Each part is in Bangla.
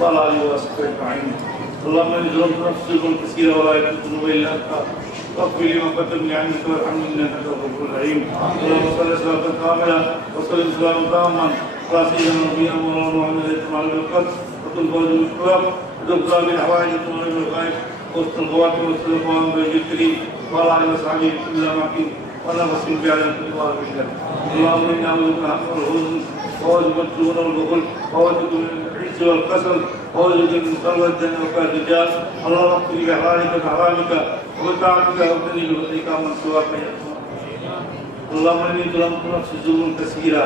وعلى آله وصحبه أجمعين اللهم إني ظلمت نفسي ظلما كثيرا ولا يغفر الذنوب إلا أنت واغفر لي ما قدمني عنك وارحمني إنك أنت الغفور الرحيم. اللهم صل صلاة كاملة وسلم سلاما تاما على سيدنا نبينا مولانا محمد آله وصحبه وكل فوز بالكرام ودخل من حوائج الدنيا والغائب وسط الخواتم وسط القوام بالجكري وعلى آله وصحبه كل معكم ولا مسلم بعلى كل اللهم إنا نعوذ بك من الحزن وأعوذ بك من والبخل وأعوذ بك من العز والكسل وأعوذ بك من قلب الدين وكاد الرجال اللهم اغفر لي بحلالك وحرامك وبطاعتك وابني بفضلك ومن سواك يا اللهم اني ظلمت نفسي ظلما كثيرا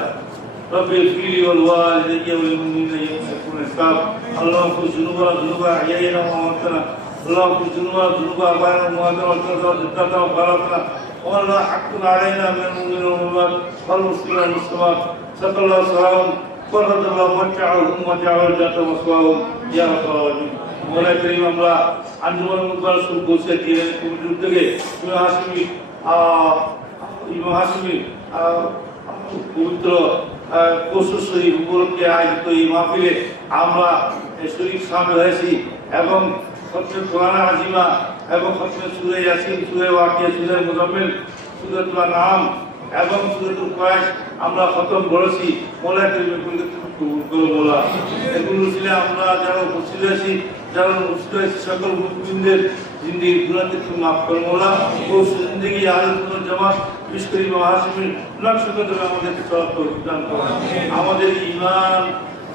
رب اغفر لي ولوالدي وللمؤمنين يوم يكون الحساب اللهم اغفر ذنوبنا ذنوب احيائنا وامواتنا اللهم اغفر ذنوبنا ذنوب ابائنا وامواتنا وجدتنا وجدتنا وخالقنا ومن لا حق علينا من المؤمنين والمؤمنات والمسلمين والمسلمات سقى الله سلام فرد الله متعهم وجعل الجنة مسواهم يا رب العالمين মোলা করিম আমরা আঞ্জুমান মুবারক শুরু করছি দিনের কমিটির উদ্যোগে ইমাম হাসিমি আহ, ইমাম হাসিমি আহ, পবিত্র কসুর শরীফ উপলক্ষে আয়োজিত এই মাহফিলে আমরা এই শরীফ সামিল হয়েছি এবং খতমে কোরআন আজিমা এবং খতমে সুরে ইয়াসিন সুরে ওয়াকিয়া সুরে মুজাম্মিল সুরাতুল নাম এবং সুরাতুল কয়েস আমরা খতম করেছি। মোলা করো মোলা। এগুলো ছিল আমরা যারা উপস্থিত আছি যারা উপস্থিত আছি সকল মুসলিমদের জিন্দিগি গুণাকে তুমি মাফ করো মোলা। ও জিন্দিগি আলোচনা জামাত, বিশেষ করে মহাসিমের নকশা তুমি আমাদেরকে করো। আমাদের ইমান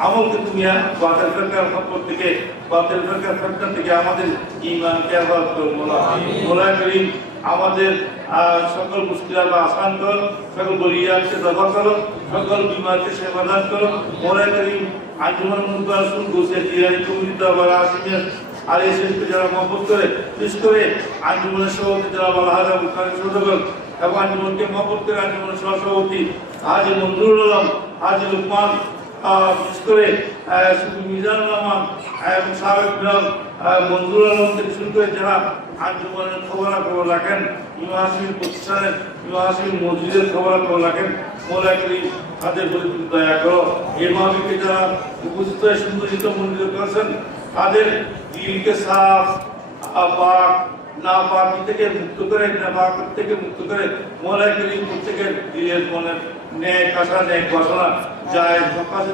আমলকে তুমি বাতিল ফেরকার খপ্পর থেকে, বাতিল ফেরকার ফেরকার থেকে আমাদের ইমানকে আবাদ করো মোলা। মোলা করিম আমাদের সকল মুশকিলাত আসান করো সকল বলিয়াতকে দফা করো সকল বিমারকে সেবাদান করো মোলা করিম আঞ্জুমান মুনকার সুন গোসে জিরানি কমিটি আবার আসিমের আর এই শিল্পে যারা মহব্বত করে বিশেষ করে আঞ্জুমানের সভাপতি যারা বলা হয় মুখানের সদগর এবং আঞ্জুমানকে মহব্বত করে আঞ্জুমানের সহসভাপতি হাজি মঞ্জুরুল আলম হাজি লুকমান আহ, বিশেষ করে মিজানুর রহমান এবং সাবেক মঞ্জুর আলম থেকে শুরু করে যারা আঞ্জুমানের খবরাখবর রাখেন ইমা হাসিমের প্রতিষ্ঠানের ইমা হাসিমের মসজিদের খবরাখবর রাখেন। মোলা করি তাদের প্রতি দয়া করো। এই মহাবীরকে যারা উপস্থিত হয়ে মন্দির করেছেন, তাদের দিলকে সাফ পাক না পাক থেকে মুক্ত করে না পাক থেকে মুক্ত করে মোলা করি প্রত্যেকের দিলের মনের ন্যায় কাঁসা, ন্যায় বাসনা যায় প্রকাশে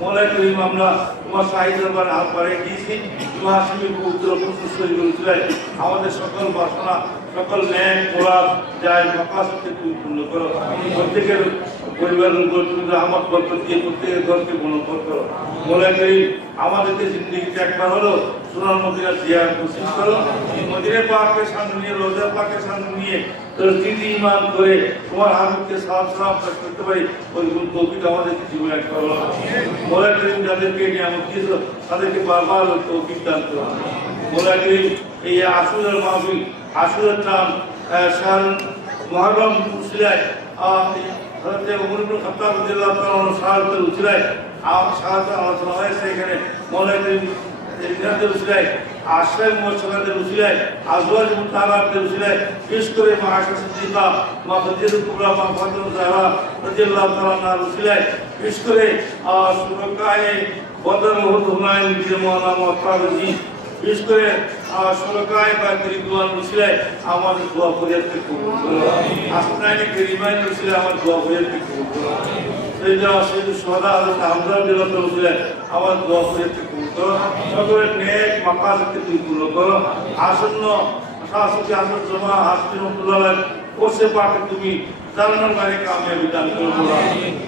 মৌলাই করিম আমরা তোমার শাহী দরবার হাত বাড়িয়ে দিয়েছি। তোমার হাসিমের পবিত্র প্রশ্ন আমাদের সকল বাসনা, সকল ন্যায় কোরআন যায় মকাশকে তুমি পূর্ণ করো। প্রত্যেকের তুমি রহমত বরকত দিয়ে প্রত্যেকের ঘরকে মনোভর করো মৌলাই করিম আমাদেরকে জিন্দগিতে একবার হলো। সোনার মদিনা জিয়ার নসিব করো। মদিনা পাকের সামনে নিয়ে রোজা পাকের সামনে নিয়ে তোর দিদি ইমান করে তোমার হাবিবকে সালাম সালাম করতে পারি। ওই গুণ তৌফিক আমাদেরকে জীবনে করো মোলা করিম যাদেরকে নিয়ামত দিয়েছিল তাদেরকে বারবার তৌফিক দান করো মোলা করিম এই আসুরের মাহফিল আসুরের নাম শাহ মহরম উচিলায় শাহাদাত আলোচনা হয়েছে এখানে মোলা করিম উসিলায় আশ্রয় মোহাম্মদের উসিলায় আজওয়াজ মুতাহারাতের উসিলায় বিশেষ করে মা আয়েশা সিদ্দিকা মা কুবরা মা ফাতিমা জাহরা রাদিয়াল্লাহু তাআলা উসিলায় বিশেষ করে সুরকায়ে বদর উহুদ হুনাইন বীর মাওলানা মুআত্তাজি বিশেষ করে সুরকায়ে বা রিদওয়ান উসিলায় আমাদের দোয়া ফরিয়াদকে কবুল করো আসনাইনে করিমাইন উসিলায় আমার দোয়া কবুল সেইটা সেই হযরত হামজা রাদিয়াল্লাহু উসিলায় আমার দোয়া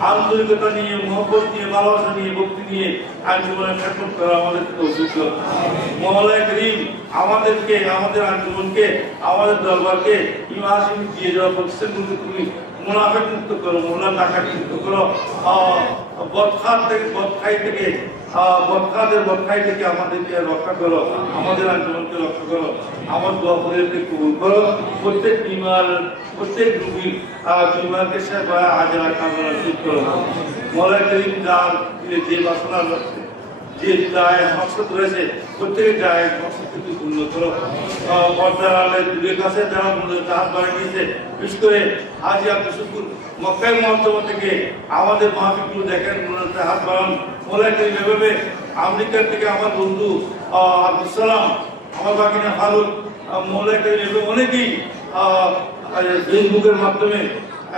আন্তরিকতা নিয়ে মহব্বত নিয়ে ভালোবাসা নিয়ে ভক্তি নিয়ে আঞ্জুমানের খেদমত করা আমাদের মহলায় করিম আমাদেরকে আমাদের আঞ্জুমনকে আমাদের দরবারকে ইমাসিম দিয়ে যাওয়া প্রতিষ্ঠানগুলোকে তুমি মুনাফেক মুক্ত করো মোলা টাকা মুক্ত করো বদখান থেকে বদখাই থেকে বদখাদের বদখাই থেকে আমাদেরকে রক্ষা করো, আমাদের আন্দোলনকে রক্ষা করো, আমার দোয়াকে কবুল করো। প্রত্যেক বিমার, প্রত্যেক রুগী বিমারকে সেবা আজরা কামনা ঠিক করো। মলা যে বাসনা যে প্রত্যেকের মহত্তম থেকে আমাদের মাহফিকগুলো দেখেন হাত বাড়ান। এভাবে আমেরিকার থেকে আমার বন্ধু আব্দুল সালাম, আমার বাকিনা ফারুক মোলাই করি এভাবে অনেকেই ফেসবুকের মাধ্যমে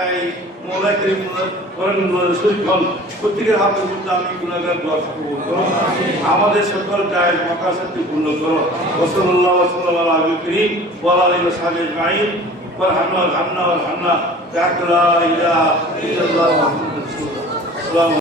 এই মোলাই করিম শরীর হল প্রত্যেকের হাতে করতে আমি গুণাগার দোয়া কবুল করো আমাদের সকল দায়ের মাকাসাতি পূর্ণ করো। ওসল্লাহ ওসল্লাহ আলা করিম, ওয়ালা আলিহি ওয়াসাহবিহি আজমাইন। ওয়ারহামনা ওয়ারহামনা ওয়ারহামনা লা ইলাহা ইল্লাল্লাহ মুহাম্মাদুর রাসূলুল্লাহ আসসালামু